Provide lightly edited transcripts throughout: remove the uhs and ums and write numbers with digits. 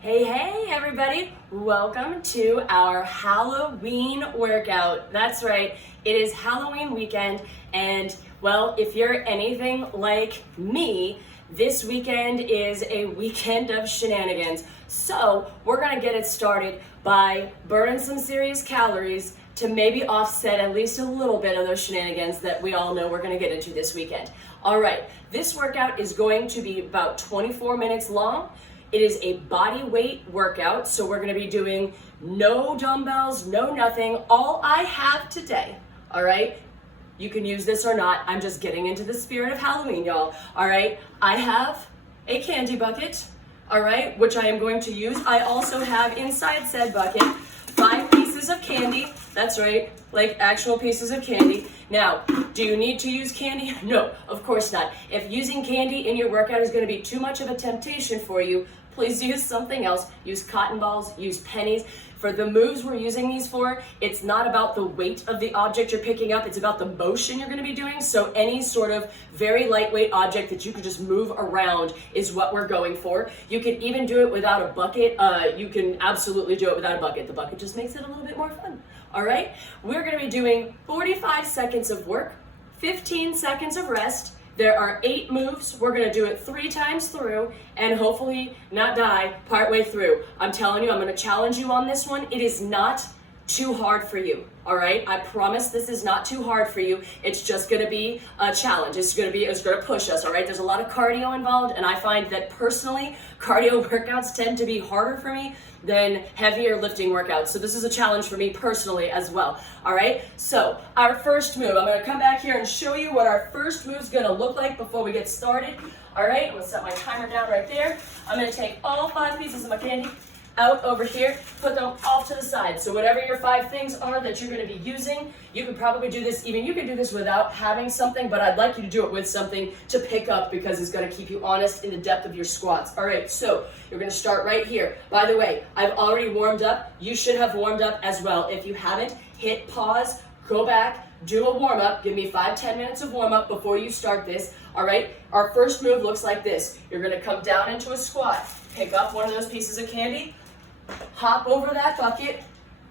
Hey everybody, welcome to our Halloween workout. That's right, it is Halloween weekend and well, if you're anything like me, this weekend is a weekend of shenanigans. So we're gonna get it started by burning some serious calories to maybe offset at least a little bit of those shenanigans that we all know we're gonna get into this weekend. All right, this workout is going to be about 24 minutes long. It is a body weight workout, so we're gonna be doing no dumbbells, no nothing. All I have today, all right, you can use this or not, I'm just getting into the spirit of Halloween, y'all, all right? I have a candy bucket, all right, which I am going to use. I also have inside said bucket 5 pieces of candy, that's right, like actual pieces of candy. Now, do you need to use candy? No, of course not. If using candy in your workout is gonna be too much of a temptation for you, please use something else. Use cotton balls, use pennies. For the moves we're using these for, it's not about the weight of the object you're picking up, it's about the motion you're gonna be doing. So any sort of very lightweight object that you can just move around is what we're going for. You can even do it without a bucket. You can absolutely do it without a bucket. The bucket just makes it a little bit more fun. All right, we're gonna be doing 45 seconds of work, 15 seconds of rest. There are 8 moves. We're gonna do it 3 times through and hopefully not die partway through. I'm telling you, I'm gonna challenge you on this one. It is not too hard for you, all right? I promise this is not too hard for you. It's just gonna be a challenge. It's gonna push us, all right? There's a lot of cardio involved, and I find that personally, cardio workouts tend to be harder for me than heavier lifting workouts. So this is a challenge for me personally as well, all right? So our first move, I'm gonna come back here and show you what our first move is gonna look like before we get started. All right, I'm gonna set my timer down right there. I'm gonna take all 5 pieces of my candy out over here, put them off to the side. So whatever your 5 things are that you're gonna be using, you can probably do this, you can do this without having something, but I'd like you to do it with something to pick up because it's gonna keep you honest in the depth of your squats. All right, so you're gonna start right here. By the way, I've already warmed up. You should have warmed up as well. If you haven't, hit pause, go back, do a warm up. Give me 5-10 minutes of warm up before you start this. All right, our first move looks like this. You're gonna come down into a squat, pick up one of those pieces of candy, hop over that bucket,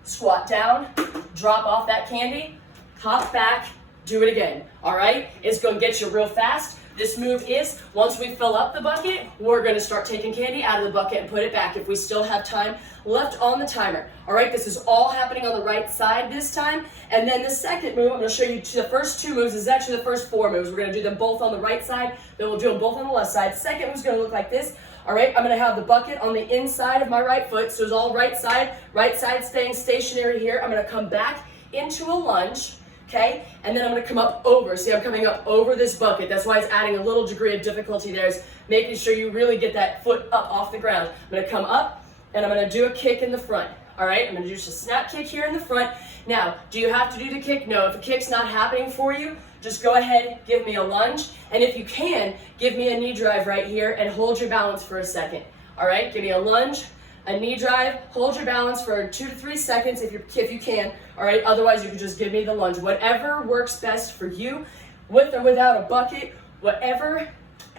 squat down, drop off that candy, hop back, do it again, all right? It's gonna get you real fast. This move is, once we fill up the bucket, we're gonna start taking candy out of the bucket and put it back if we still have time left on the timer. All right, this is all happening on the right side this time. And then the second move, I'm gonna show you the first 2 moves. This is actually the first 4 moves. We're gonna do them both on the right side, then we'll do them both on the left side. Second move's gonna look like this. All right, I'm gonna have the bucket on the inside of my right foot, so it's all right side staying stationary here. I'm gonna come back into a lunge, okay? And then I'm gonna come up over. See, I'm coming up over this bucket. That's why it's adding a little degree of difficulty there, is making sure you really get that foot up off the ground. I'm gonna come up, and I'm gonna do a kick in the front. All right, I'm gonna do just a snap kick here in the front. Now, do you have to do the kick? No, if the kick's not happening for you, just go ahead, give me a lunge. And if you can, give me a knee drive right here and hold your balance for a second. All right, give me a lunge, a knee drive, hold your balance for 2 to 3 seconds if you can. All right, otherwise you can just give me the lunge. Whatever works best for you, with or without a bucket, whatever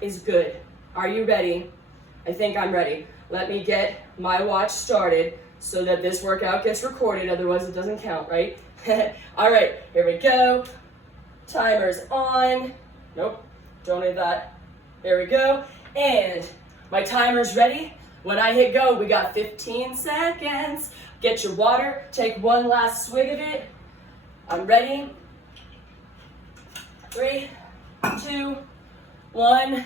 is good. Are you ready? I think I'm ready. Let me get my watch started so that this workout gets recorded, otherwise it doesn't count, right? All right, here we go. Timer's on. Nope, don't need that. There we go. And my timer's ready. When I hit go, we got 15 seconds. Get your water, take one last swig of it. I'm ready. 3, 2, 1.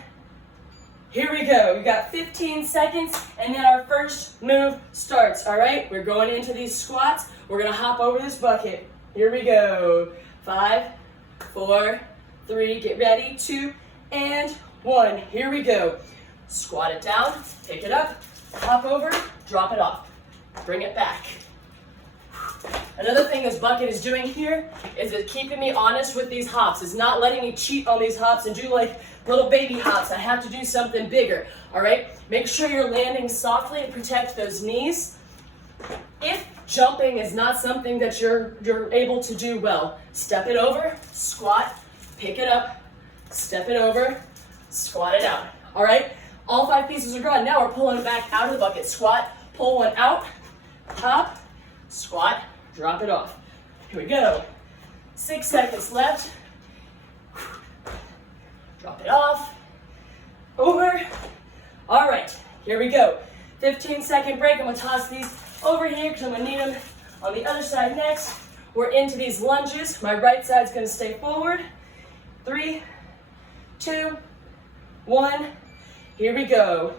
Here we go. We got 15 seconds, and then our first move starts, all right? We're going into these squats. We're gonna hop over this bucket. Here we go. 5, 4, 3, get ready, 2, and 1. Here we go. Squat it down, pick it up, hop over, drop it off. Bring it back. Another thing this bucket is doing here is it's keeping me honest with these hops. It's not letting me cheat on these hops and do like little baby hops. I have to do something bigger, all right? Make sure you're landing softly and protect those knees. If jumping is not something that you're able to do well, step it over, squat, pick it up, step it over, squat it out, all right? All 5 pieces are gone. Now we're pulling it back out of the bucket. Squat, pull one out, hop, squat, drop it off. Here we go. 6 seconds left. Drop it off, over. All right, here we go. 15-second break. I'm gonna toss these over here because I'm gonna need them on the other side next. We're into these lunges. My right side's gonna stay forward. 3, 2, 1. Here we go.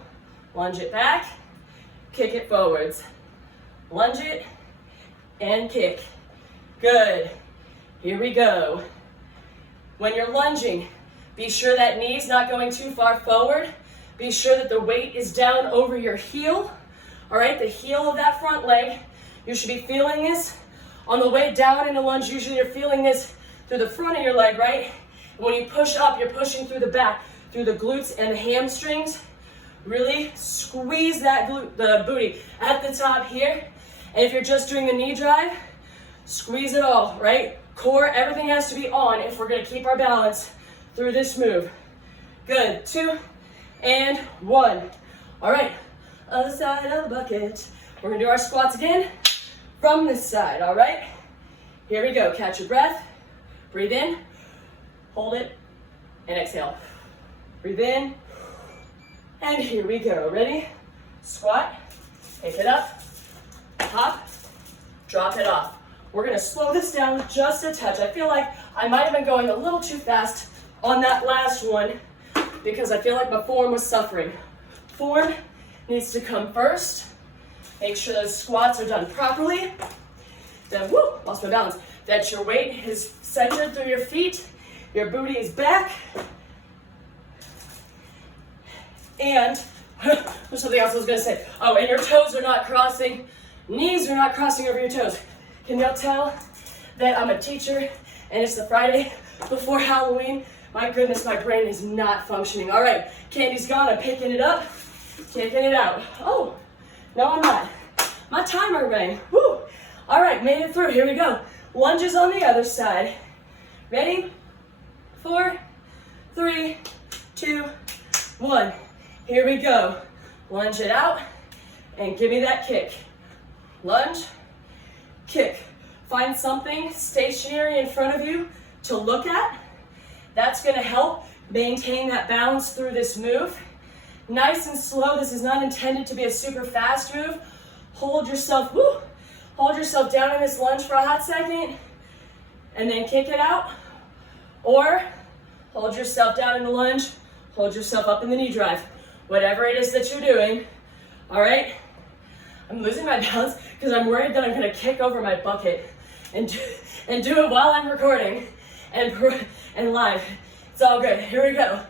Lunge it back, kick it forwards. Lunge it and kick. Good. Here we go. When you're lunging, be sure that knee's not going too far forward. Be sure that the weight is down over your heel. All right, the heel of that front leg. You should be feeling this on the way down in the lunge. Usually you're feeling this through the front of your leg, right? And when you push up, you're pushing through the back, through the glutes and the hamstrings. Really squeeze that the booty at the top here. And if you're just doing the knee drive, squeeze it all, right? Core, everything has to be on if we're gonna keep our balance through this move. Good, 2 and 1. All right, other side of the bucket. We're gonna do our squats again from this side, all right? Here we go, catch your breath. Breathe in, hold it, and exhale. Breathe in, and here we go. Ready? Squat, pick it up, hop, drop it off. We're gonna slow this down just a touch. I feel like I might have been going a little too fast on that last one because I feel like my form was suffering. Form needs to come first. Make sure those squats are done properly. Then, whoo, lost my balance. That your weight is centered through your feet. Your booty is back. And there's something else I was gonna say. Oh, and your toes are not crossing. Knees are not crossing over your toes. Can y'all tell that I'm a teacher and it's the Friday before Halloween? My goodness, my brain is not functioning. All right, candy's gone. I'm picking it up, taking it out. Oh, no, I'm not. My timer rang. Woo. All right, made it through. Here we go. Lunges on the other side. Ready? 4, 3, 2, 1. Here we go. Lunge it out and give me that kick. Lunge, kick. Find something stationary in front of you to look at. That's gonna help maintain that balance through this move. Nice and slow. This is not intended to be a super fast move. Hold yourself, woo, hold yourself down in this lunge for a hot second and then kick it out. Or hold yourself down in the lunge, hold yourself up in the knee drive. Whatever it is that you're doing, all right? I'm losing my balance because I'm worried that I'm gonna kick over my bucket and do it while I'm recording and live. It's all good. Here we go.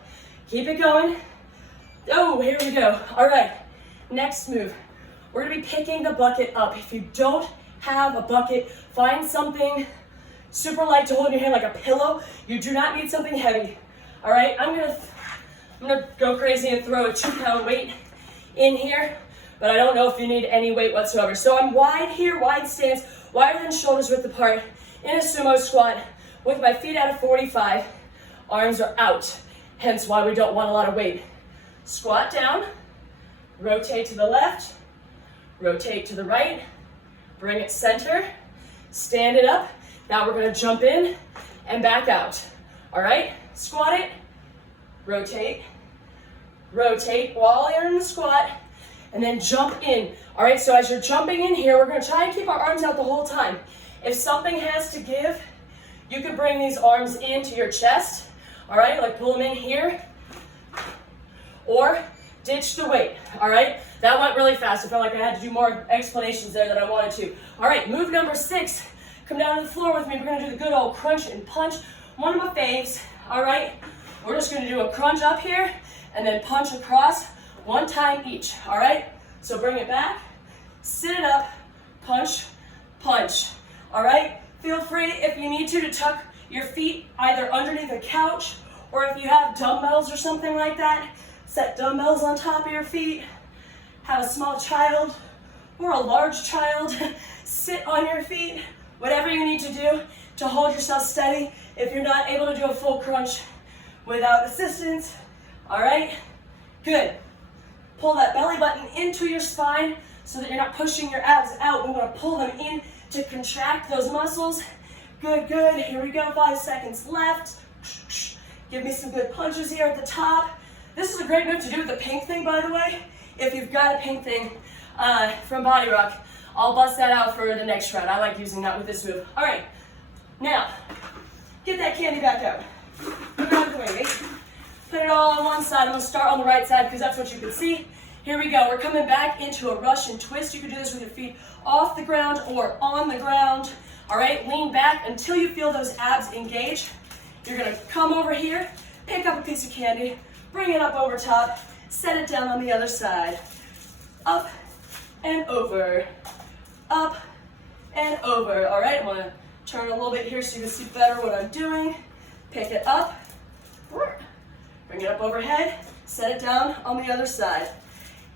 Keep it going. Oh, here we go. All right, next move. We're gonna be picking the bucket up. If you don't have a bucket, find something super light to hold in your hand, like a pillow. You do not need something heavy. All right, I'm gonna go crazy and throw a 2-pound weight in here, but I don't know if you need any weight whatsoever. So I'm wide here, wide stance, wider than shoulders width apart, in a sumo squat with my feet at a 45. Arms are out, hence why we don't want a lot of weight. Squat down, rotate to the left, rotate to the right, bring it center, stand it up. Now we're gonna jump in and back out. All right, squat it, rotate, rotate while you're in the squat, and then jump in. All right, so as you're jumping in here, we're gonna try and keep our arms out the whole time. If something has to give, you can bring these arms into your chest, all right, like pull them in here, or ditch the weight, all right? That went really fast. I felt like I had to do more explanations there than I wanted to. All right, move number 6. Come down to the floor with me. We're gonna do the good old crunch and punch. One of my faves, all right? We're just gonna do a crunch up here and then punch across 1 time each, all right? So bring it back, sit it up, punch, punch, all right? Feel free, if you need to tuck your feet either underneath a couch, or if you have dumbbells or something like that, set dumbbells on top of your feet. Have a small child or a large child sit on your feet. Whatever you need to do to hold yourself steady if you're not able to do a full crunch without assistance. All right, good. pull that belly button into your spine so that you're not pushing your abs out. We want to pull them in to contract those muscles. Good, good. Here we go. 5 seconds left. Give me some good punches here at the top. This is a great move to do with the pink thing, by the way. If you've got a pink thing from Body Rock, I'll bust that out for the next round. I like using that with this move. All right, now, get that candy back out. Look what I'm doing, right? Put it all on one side. I'm gonna start on the right side because that's what you can see. Here we go. We're coming back into a Russian twist. You can do this with your feet off the ground or on the ground. All right, lean back until you feel those abs engage. You're gonna come over here, pick up a piece of candy, bring it up over top, set it down on the other side. Up and over, up and over. All right, I'm gonna turn a little bit here so you can see better what I'm doing. Pick it up, bring it up overhead, set it down on the other side.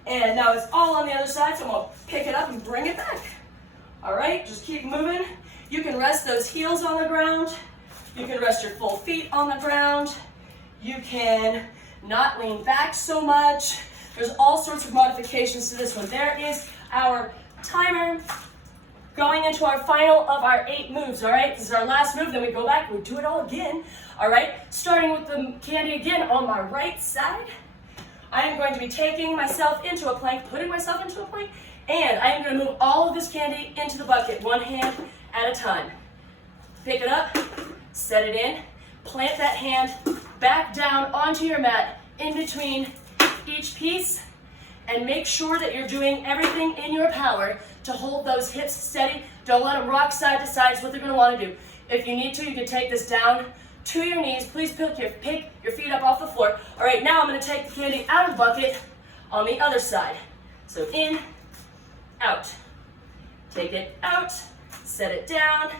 And now it's all on the other side, so I'm gonna pick it up and bring it back. All right, just keep moving. You can rest those heels on the ground. You can rest your full feet on the ground. You can not lean back so much. There's all sorts of modifications to this one. There is our timer going into our final of our 8 moves, all right? This is our last move, then we go back, we do it all again, all right? Starting with the candy again on my right side. I am going to be taking myself into a plank, putting myself into a plank, and I am going to move all of this candy into the bucket, one hand at a time. Pick it up, set it in, plant that hand back down onto your mat in between each piece, and make sure that you're doing everything in your power to hold those hips steady. Don't let them rock side to side. It's what they're going to want to do. If you need to, you can take this down to your knees. Please pick your feet up off the floor. All right, now I'm going to take the candy out of the bucket on the other side. So in, out. Take it out, set it down,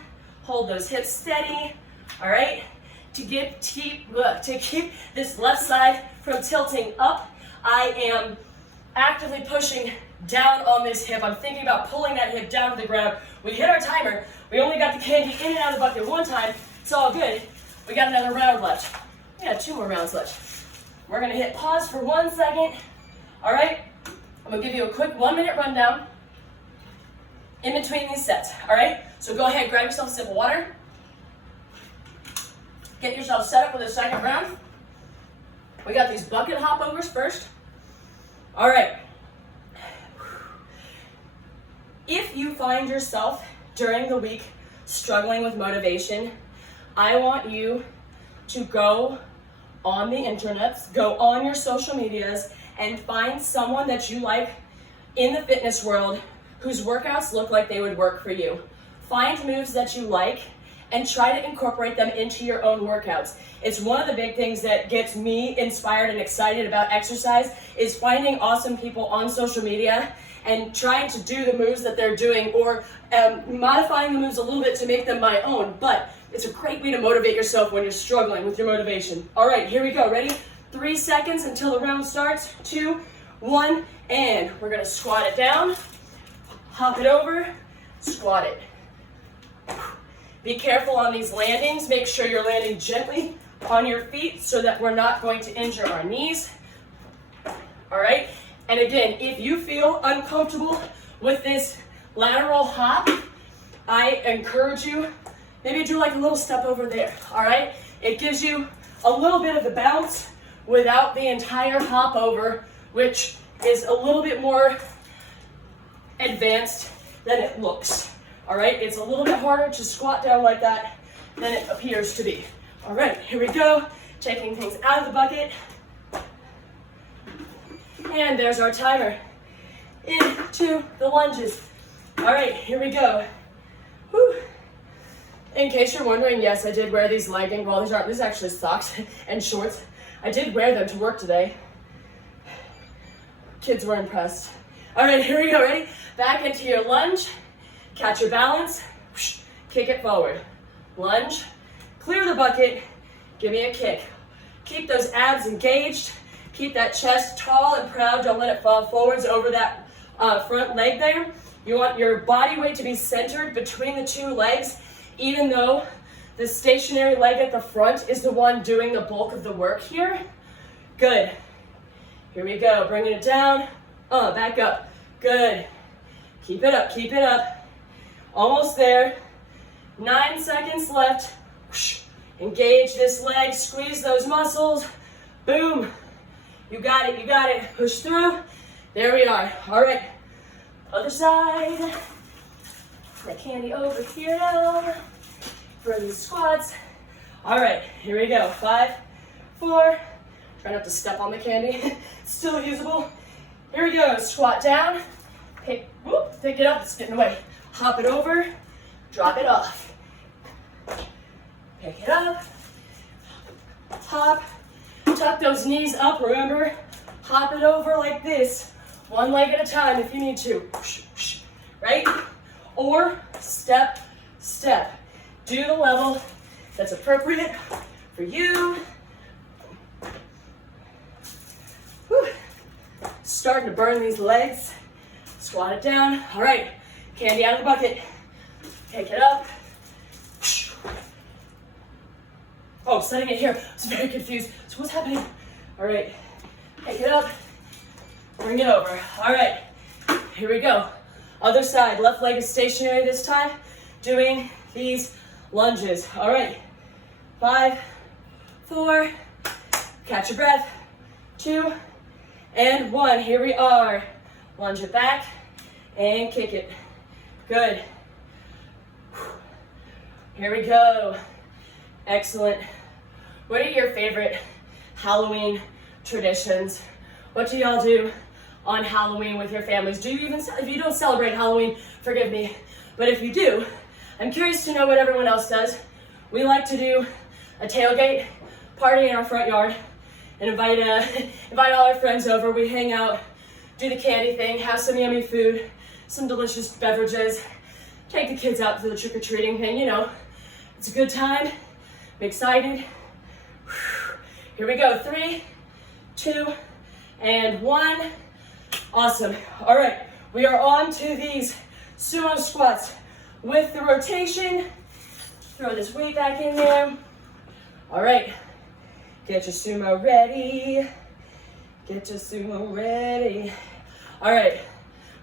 hold those hips steady. All right, to keep this left side from tilting up, I am actively pushing down on this hip. I'm thinking about pulling that hip down to the ground. We hit our timer. We only got the candy in and out of the bucket one time. It's all good. We got another round left. We got 2 more rounds left. We're gonna hit pause for 1 second. All right, I'm gonna give you a quick 1-minute rundown in between these sets, all right? So go ahead, grab yourself a sip of water. Get yourself set up for the second round. We got these bucket hopovers first. All right. If you find yourself during the week struggling with motivation, I want you to go on the internets, go on your social medias, and find someone that you like in the fitness world whose workouts look like they would work for you. Find moves that you like and try to incorporate them into your own workouts. It's one of the big things that gets me inspired and excited about exercise is finding awesome people on social media and trying to do the moves that they're doing or modifying the moves a little bit to make them my own. But it's a great way to motivate yourself when you're struggling with your motivation. All right, here we go. Ready? 3 seconds until the round starts. 2, 1, and we're gonna squat it down, hop it over, squat it. Be careful on these landings. Make sure you're landing gently on your feet so that we're not going to injure our knees. All right? And again, if you feel uncomfortable with this lateral hop, I encourage you, maybe do like a little step over there, all right? It gives you a little bit of the bounce without the entire hop over, which is a little bit more advanced than it looks. All right, it's a little bit harder to squat down like that than it appears to be. All right, here we go. Taking things out of the bucket. And there's our timer. Into the lunges. All right, here we go. Whew. In case you're wondering, yes, I did wear these leggings. Well, these are actually socks and shorts. I did wear them to work today. Kids were impressed. All right, here we go, ready? Back into your lunge. Catch your balance, kick it forward. Lunge, clear the bucket, give me a kick. Keep those abs engaged, keep that chest tall and proud, don't let it fall forwards over that front leg there. You want your body weight to be centered between the 2 legs, even though the stationary leg at the front is the one doing the bulk of the work here. Good. Here we go, bringing it down, Back up. Good. Keep it up, keep it up. Almost there. 9 seconds left. Engage this leg, squeeze those muscles. Boom. You got it, you got it. Push through. There we are. All right. Other side. That candy over here now for these squats. All right, here we go. 5, 4. Try not to step on the candy. Still usable. Here we go. Squat down. Pick it up. It's getting away. Hop it over. Drop it off. Pick it up. Hop. Tuck those knees up. Remember, hop it over like this. One leg at a time if you need to. Right? Or step, step. Do the level that's appropriate for you. Whew. Starting to burn these legs. Squat it down. All right, candy out of the bucket. Take it up. Oh, setting it here. I was very confused. So what's happening? All right, take it up. Bring it over. All right, here we go. Other side, left leg is stationary this time. Doing these lunges. All right, 5, 4, catch your breath, 2, and 1. Here we are. Lunge it back and kick it. Good. Here we go. Excellent. What are your favorite Halloween traditions? What do y'all do on Halloween with your families? Do you even, if you don't celebrate Halloween, forgive me, but if you do, I'm curious to know what everyone else does. We like to do a tailgate party in our front yard and invite all our friends over. We hang out, do the candy thing, have some yummy food, some delicious beverages, take the kids out to the trick-or-treating thing, you know. It's a good time. I'm excited. Here we go. 3, 2, and 1. Awesome. All right, we are on to these sumo squats with the rotation. Throw this weight back in there. All right, get your sumo ready. Get your sumo ready. All right, it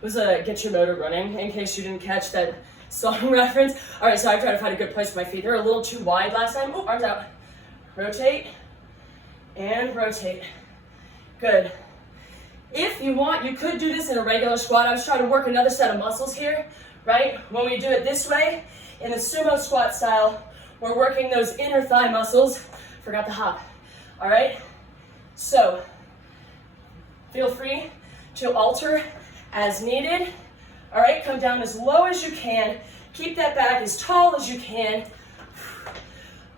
was a Get Your Motor Running, in case you didn't catch that song reference. All right, so I tried to find a good place for my feet. They're a little too wide last time. Oh, arms out. Rotate and rotate. Good. If you want, you could do this in a regular squat. I was trying to work another set of muscles here, right? When we do it this way, in the sumo squat style, we're working those inner thigh muscles. Forgot the hop. All right? So, feel free to alter as needed. All right, come down as low as you can. Keep that back as tall as you can.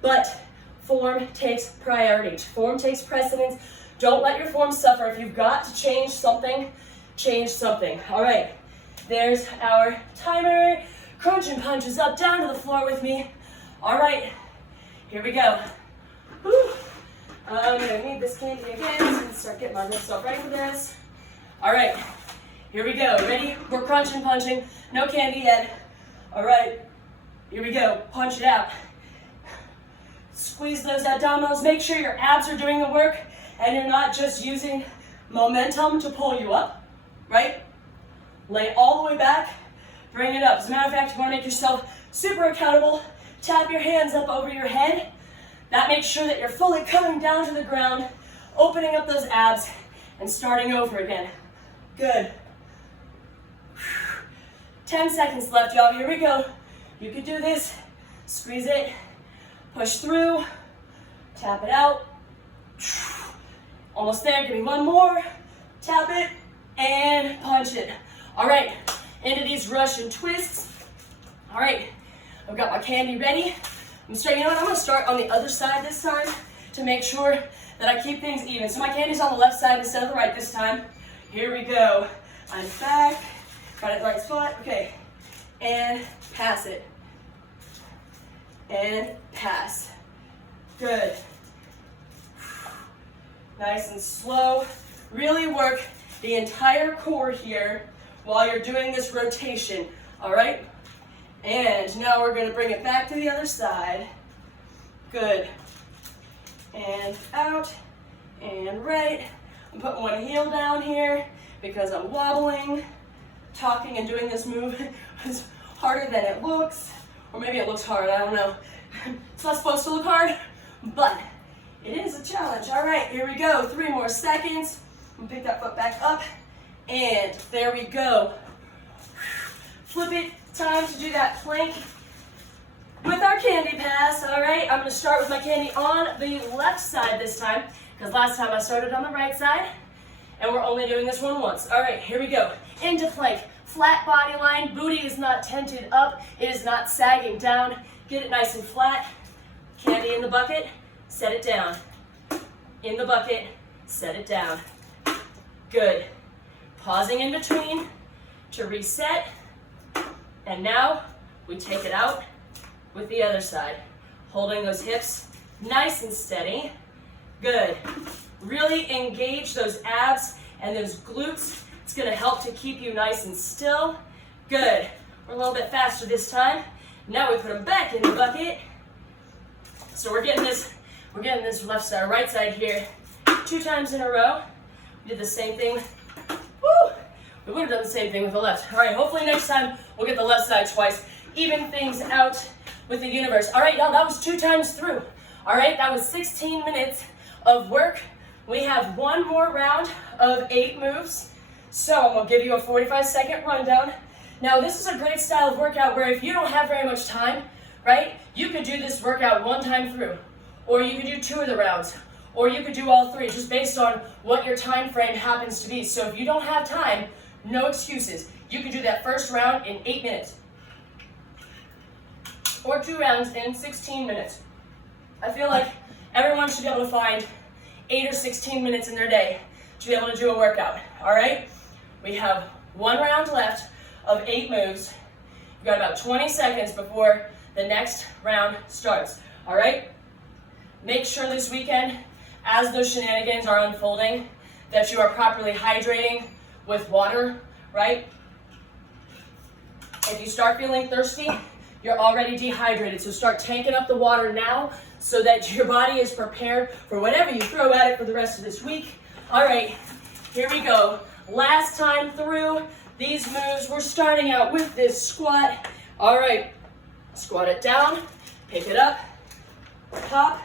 But form takes priority. Form takes precedence. Don't let your form suffer. If you've got to change something, change something. All right, there's our timer. Crunch and punches up, down to the floor with me. All right, here we go. Whew. I'm gonna need this candy again, so I'm gonna start getting myself ready for this. All right, here we go. Ready? We're crunch and punching. No candy yet. All right, here we go. Punch it out. Squeeze those abdominals. Make sure your abs are doing the work and you're not just using momentum to pull you up, right? Lay all the way back, bring it up. As a matter of fact, you wanna make yourself super accountable. Tap your hands up over your head. That makes sure that you're fully coming down to the ground, opening up those abs, and starting over again. Good. 10 seconds left, y'all. Here we go. You can do this. Squeeze it. Push through. Tap it out. Almost there. Give me one more. Tap it. And punch it. All right. Into these Russian twists. All right. I've got my candy ready. I'm starting, you know what? I'm going to start on the other side this time to make sure that I keep things even. So my candy's on the left side instead of the right this time. Here we go. I'm back. Got it in the right spot. Okay. And pass it. And pass. Good. Nice and slow. Really work the entire core here while you're doing this rotation. All right? And now we're going to bring it back to the other side. Good. And out. And right. I'm putting one heel down here. because I'm wobbling. Talking and doing this move is harder than it looks, or maybe it looks hard, I don't know. It's not supposed to look hard, but it is a challenge. All right, here we go. 3 more seconds. And pick that foot back up, and there we go. Flip it. Time to do that plank with our candy pass. All right, I'm gonna start with my candy on the left side this time, because last time I started on the right side, and we're only doing this one once. All right, here we go. Into plank. Flat body line. Booty is not tented up. It is not sagging down. Get it nice and flat. Candy in the bucket. Set it down. In the bucket. Set it down. Good. Pausing in between to reset. And now we take it out with the other side. Holding those hips nice and steady. Good. Really engage those abs and those glutes. It's gonna help to keep you nice and still. Good. We're a little bit faster this time. Now we put them back in the bucket. So we're getting this left side, right side here 2 times in a row. We did the same thing. Woo! We would have done the same thing with the left. All right, hopefully next time we'll get the left side twice. Even things out with the universe. All right, y'all, that was 2 times through. All right, that was 16 minutes of work. We have 1 more round of 8 moves. So I'm gonna give you a 45-second rundown. Now this is a great style of workout where if you don't have very much time, right, you could do this workout 1 time through, or you could do 2 of the rounds, or you could do all 3, just based on what your time frame happens to be. So if you don't have time, no excuses. You can do that first round in 8 minutes, or 2 rounds in 16 minutes. I feel like everyone should be able to find 8 or 16 minutes in their day to be able to do a workout, all right? We have 1 round left of 8 moves. You've got about 20 seconds before the next round starts, all right? Make sure this weekend, as those shenanigans are unfolding, that you are properly hydrating with water, right? If you start feeling thirsty, you're already dehydrated, so start tanking up the water now so that your body is prepared for whatever you throw at it for the rest of this week. All right, here we go. Last time through these moves, we're starting out with this squat. All right, squat it down, pick it up, hop,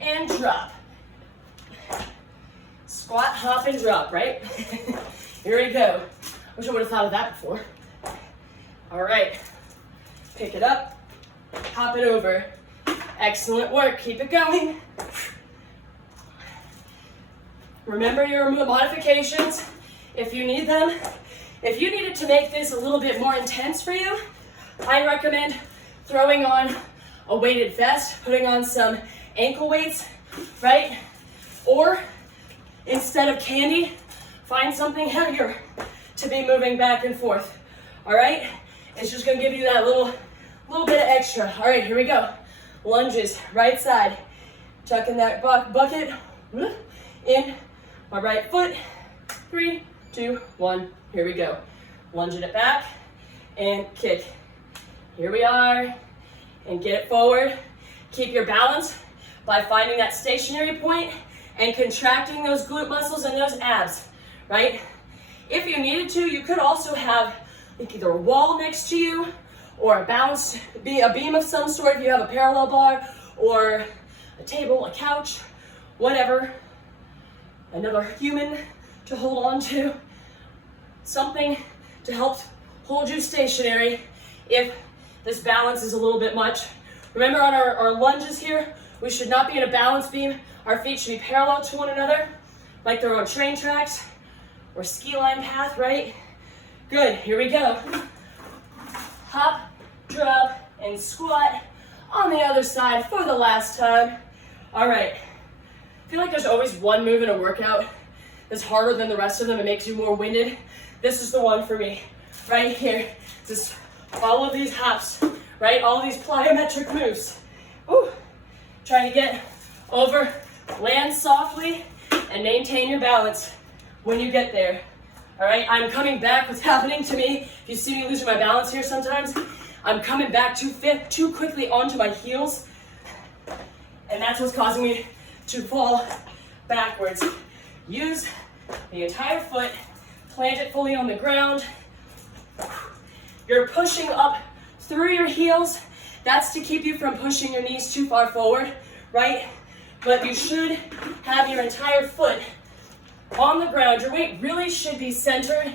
and drop. Squat, hop, and drop, right? Here we go. Wish I would have thought of that before. All right, pick it up, hop it over. Excellent work, keep it going. Remember your modifications if you need them. If you needed to make this a little bit more intense for you, I recommend throwing on a weighted vest, putting on some ankle weights, right? Or instead of candy, find something heavier to be moving back and forth, all right? It's just gonna give you that little bit of extra. All right, here we go. Lunges, right side. Tucking that bucket in my right foot. 3, 2, 1, here we go. Lunging it back and kick. Here we are, and get it forward. Keep your balance by finding that stationary point and contracting those glute muscles and those abs, right? If you needed to, you could also have like either a wall next to you or a beam of some sort if you have a parallel bar, or a table, a couch, whatever. Another human to hold on to. Something to help hold you stationary if this balance is a little bit much. Remember on our lunges here, we should not be in a balance beam. Our feet should be parallel to one another, like they're on train tracks or ski line path, right? Good, here we go. Hop, drop, and squat on the other side for the last time. All right, I feel like there's always one move in a workout that's harder than the rest of them. It makes you more winded. This is the one for me, right here. Just all of these hops, right? All of these plyometric moves. Ooh. Trying to get over, land softly, and maintain your balance when you get there. All right, I'm coming back. What's happening to me, if you see me losing my balance here sometimes, I'm coming back too quickly onto my heels, and that's what's causing me to fall backwards. Use the entire foot Plant it fully on the ground. You're pushing up through your heels. That's to keep you from pushing your knees too far forward, right? But you should have your entire foot on the ground. Your weight really should be centered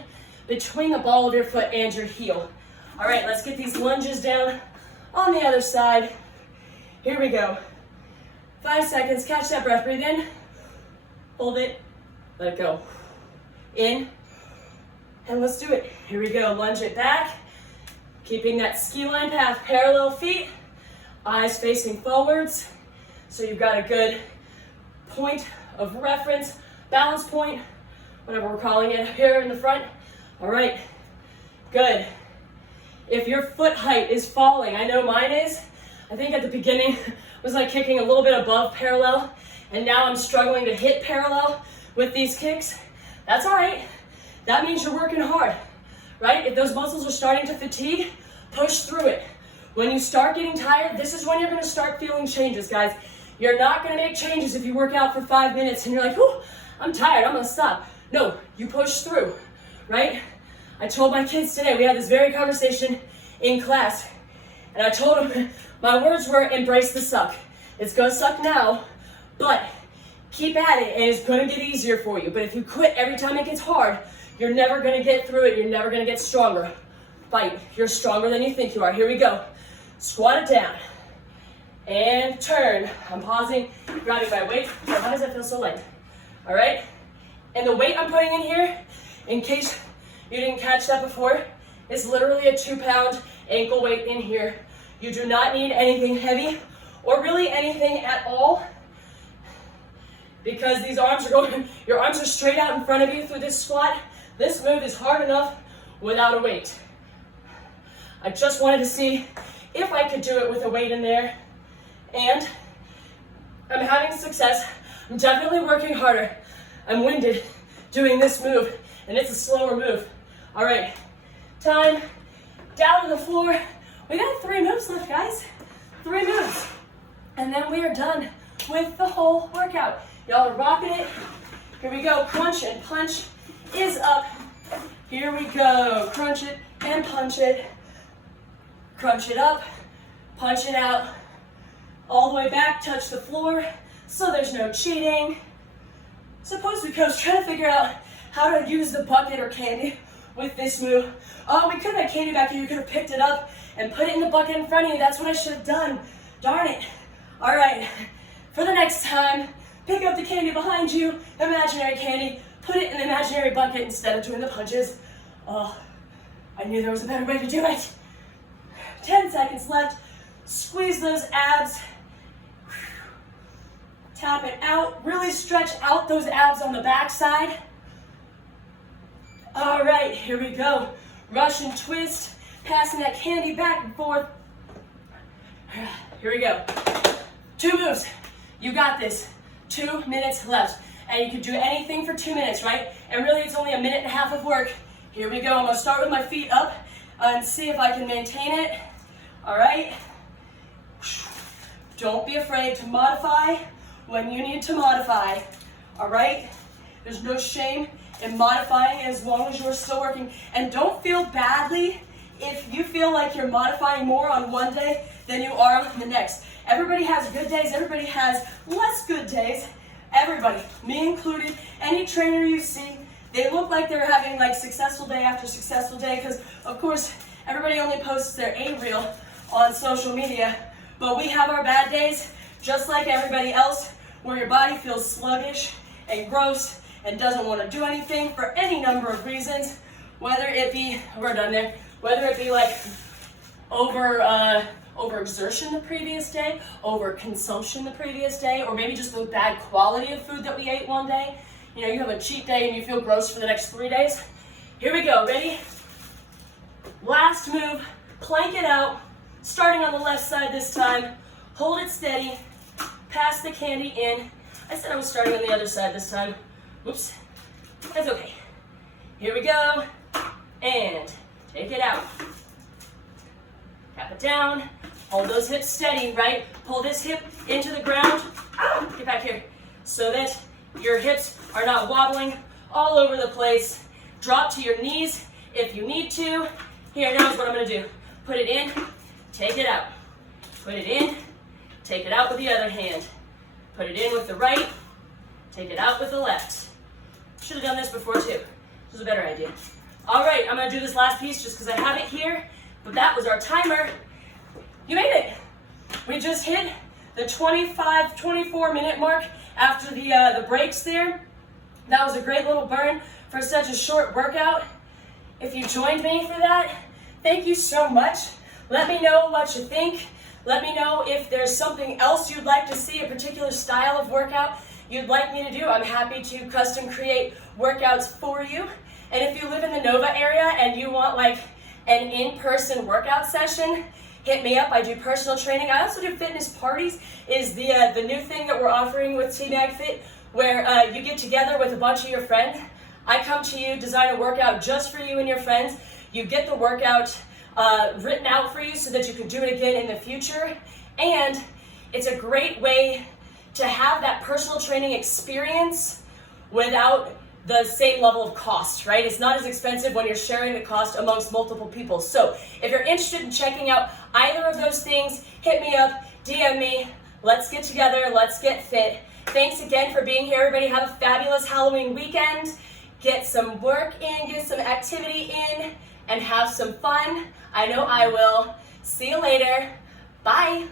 between the ball of your foot and your heel. All right, let's get these lunges down on the other side. Here we go. 5 seconds, catch that breath, breathe in, hold it, let it go. In, and let's do it. Here we go, lunge it back, keeping that ski line path, parallel feet, eyes facing forwards, so you've got a good point of reference, balance point, whatever we're calling it here in the front. All right, good. If your foot height is falling, I know mine is, I think at the beginning was like kicking a little bit above parallel, and now I'm struggling to hit parallel with these kicks. That's all right. That means you're working hard, right? If those muscles are starting to fatigue, push through it. When you start getting tired, this is when you're gonna start feeling changes, guys. You're not gonna make changes if you work out for 5 minutes and you're like, whew, I'm tired, I'm gonna stop. No, you push through, right? I told my kids today, we had this very conversation in class, and I told them, my words were, embrace the suck. It's gonna suck now, but keep at it, and it's gonna get easier for you. But if you quit every time it gets hard, you're never gonna get through it, you're never gonna get stronger. Fight, you're stronger than you think you are. Here we go. Squat it down, and turn. I'm pausing, grabbing my weight. So how does that feel so light? All right, and the weight I'm putting in here, in case you didn't catch that before, is literally a 2-pound ankle weight in here. You do not need anything heavy or really anything at all, because these arms are going, your arms are straight out in front of you through this squat. This move is hard enough without a weight. I just wanted to see if I could do it with a weight in there, and I'm having success. I'm definitely working harder. I'm winded doing this move, and it's a slower move. All right, time, down to the floor. We got 3 moves left, guys. 3 moves. And then we are done with the whole workout. Y'all are rocking it. Here we go, crunch and punch is up. Here we go, crunch it and punch it. Crunch it up, punch it out. All the way back, touch the floor, so there's no cheating. Suppose we was trying to figure out how to use the bucket or candy with this move. Oh, we could have had candy back here. You could have picked it up and put it in the bucket in front of you. That's what I should have done. Darn it. All right, for the next time, pick up the candy behind you, imaginary candy, put it in the imaginary bucket instead of doing the punches. Oh, I knew there was a better way to do it. 10 seconds left. Squeeze those abs. Tap it out. Really stretch out those abs on the back side. All right, here we go. Russian twist, passing that candy back and forth. Here we go. 2 moves. You got this. 2 minutes left. And you can do anything for 2 minutes, right? And really it's only a minute and a half of work. Here we go. I'm gonna start with my feet up and see if I can maintain it. All right. Don't be afraid to modify when you need to modify. All right? There's no shame in modifying as long as you're still working. And don't feel badly if you feel like you're modifying more on one day than you are on the next. Everybody has good days. Everybody has less good days. Everybody, me included, any trainer you see, they look like they're having like successful day after successful day because, of course, everybody only posts their A reel on social media. But we have our bad days, just like everybody else, where your body feels sluggish and gross and doesn't want to do anything for any number of reasons, whether it be, we're done there, whether it be like overexertion the previous day, overconsumption the previous day, or maybe just the bad quality of food that we ate one day. You know, you have a cheat day and you feel gross for the next 3 days. Here we go, ready? Last move, plank it out, starting on the left side this time. Hold it steady, pass the candy in. I said I was starting on the other side this time. Oops, that's okay. Here we go, and take it out. Tap it down, hold those hips steady, right? Pull this hip into the ground, get back here, so that your hips are not wobbling all over the place. drop to your knees if you need to. Here, now is what I'm gonna do. Put it in, take it out. Put it in, take it out with the other hand. Put it in with the right, take it out with the left. Should have done this before too. This is a better idea. All right, I'm gonna do this last piece just because I have it here, but that was our timer. You made it. We just hit the 24 minute mark after the breaks there. That was a great little burn for such a short workout. If you joined me for that, thank you so much. Let me know what you think. Let me know if there's something else you'd like to see, a particular style of workout you'd like me to do. I'm happy to custom create workouts for you. And if you live in the Nova area and you want like an in-person workout session, hit me up. I do personal training. I also do fitness parties, is the new thing that we're offering with T-Mag Fit, where you get together with a bunch of your friends. I come to you, design a workout just for you and your friends. You get the workout written out for you so that you can do it again in the future. And it's a great way to have that personal training experience without the same level of cost, right? It's not as expensive when you're sharing the cost amongst multiple people. So if you're interested in checking out either of those things, hit me up, DM me, let's get together, let's get fit. Thanks again for being here, everybody. Have a fabulous Halloween weekend. Get some work in, get some activity in, and have some fun. I know I will. See you later. Bye.